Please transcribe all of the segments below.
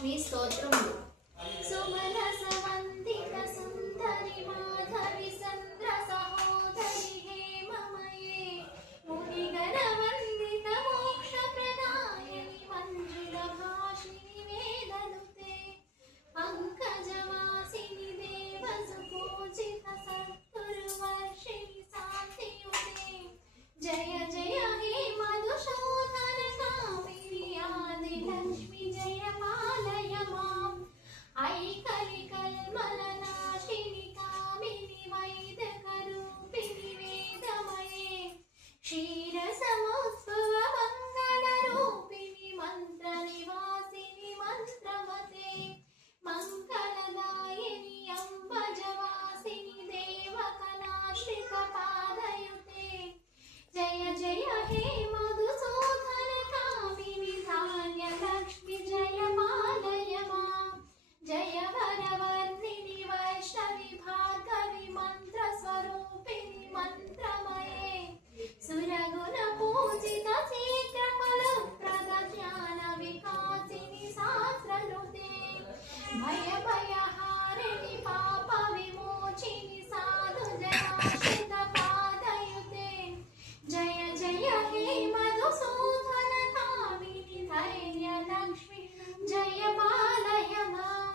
లక్ష్మీ స్తోత్రములు. సుమనస వందిత సుందరి మాధవి సంద్ర సహోదరి హేమమయే మునిగణ వందిత మోక్ష ప్రదాయని మంజుల భాషిని వేదనుతే పంకజవాసిని దేవసు పూజిత సత్కురు వర్షిణి శాంతియుతే జయ జయ హే మధుసూదన కామిని ఆది లక్ష్మి జయ పాలయ మాం ఐకలి కల్మల నాశిని కామిని వైదక రూపిణి వేదమయే క్షీర సముద్భవ మంగళ రూపిణి మంత్ర నివాసిని మంత్రమతే మంగళదాయిని అంబజవాసిని దేవకలాశ్రిత పాదయుతే జయ జయ హే మధుసూదన కామిని ధాన్య లక్ష్మి జయ పాలయ మాం జయ వరవర్ణిని వైష్ణవి భార్గవి మంత్ర స్వరూపిణి మంత్రమయే సురగుణ పూజిత శీఘ్ర ఫలప్రద జ్ఞాన వికాసిని శాస్త్రనుతే భయ భయహారిణి పాప విమోచిని సాధు జనాశ్రిత పాదయుతే జయ జయ హే మధుసూదన కామిని ధైర్య లక్ష్మి జయ పాలయ మాం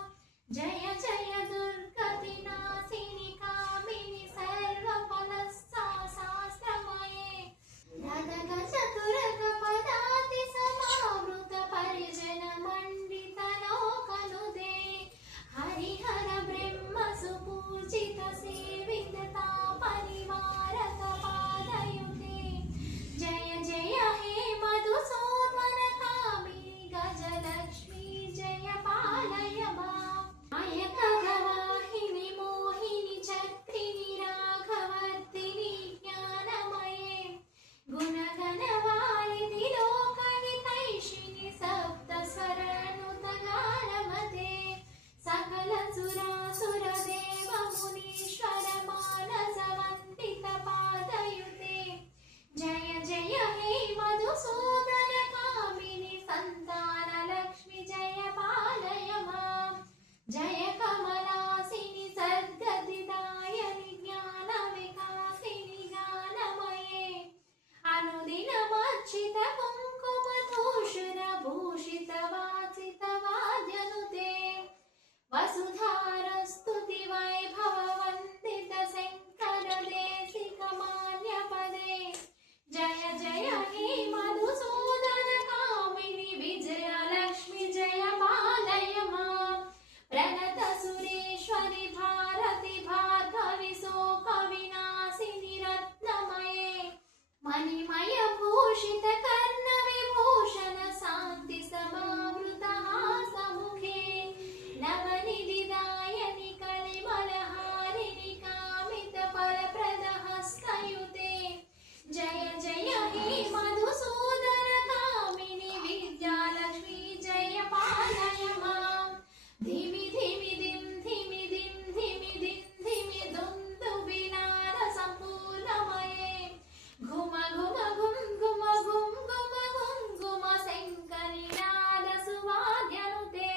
జయ జయ దుర్గతి నాశిని కామిని సర్వ ఫలశాస్త్రమయే గగ చతురక పదాతి సమావృత పరిజన మండిత లోకనుదే హరిహర బ్రహ్మ సుపూజిత సేవిత పరివారక పాదయుతే జయ జయ హే మధుసూదన కామిని గజలక్ష్మి జయ పాలయ మాం నాయక గవాహిని మోహిని చక్రిని రాఘవర్తిని జ్ఞానమయే గుణగణవాలిని లోకహితైషిణి సప్త స్వరనుత గానమతే సకల సురాసుర దేవ మునీశ్వర మానస వందిత పాదయుతే జయ జయ హే మధుసూదన కామిని సంతాన లక్ష్మి జయ పాలయ మాం జయ కమలాసిని సద్గతిదాయని జ్ఞాన వికాసిని గానమయే అనుదినమర్చిత కుంకుమ ధూషణ భూషిత వాసిత వాద్యనుతే వసుధారస్తుతి వైభవ వందిత శంకర దేశిక మాన్య పదే జయ జయ హే మధుసూదన కామిని విజయ లక్ష్మి జయ పాలయ మాం ప్రణత సురేశ్వరి భారతి భార్గవి శోక వినాశిని రత్నమయే మణిమయ భూషిత కర్ణ విభూషణ శాంతి సమావృత హాసముఖే నవనిధిదాయని కలిమలహారిణి కామిత ఫలప్రద హస్తయుతే జయ జయ హే మధుసూదన కామిని విద్యాలక్ష్మి జయ పాలయ మాం ధిమి ధిమి ధిం ధిమి ధిం ధిమి ధిం ధిమి దుందు వినాద సంపూర్ణమయే ఘుమ ఘుమ ఘుం ఘుమ ఘుం ఘుమ ఘుం ఘుమ శంకరి నాద సువాద్యనుతే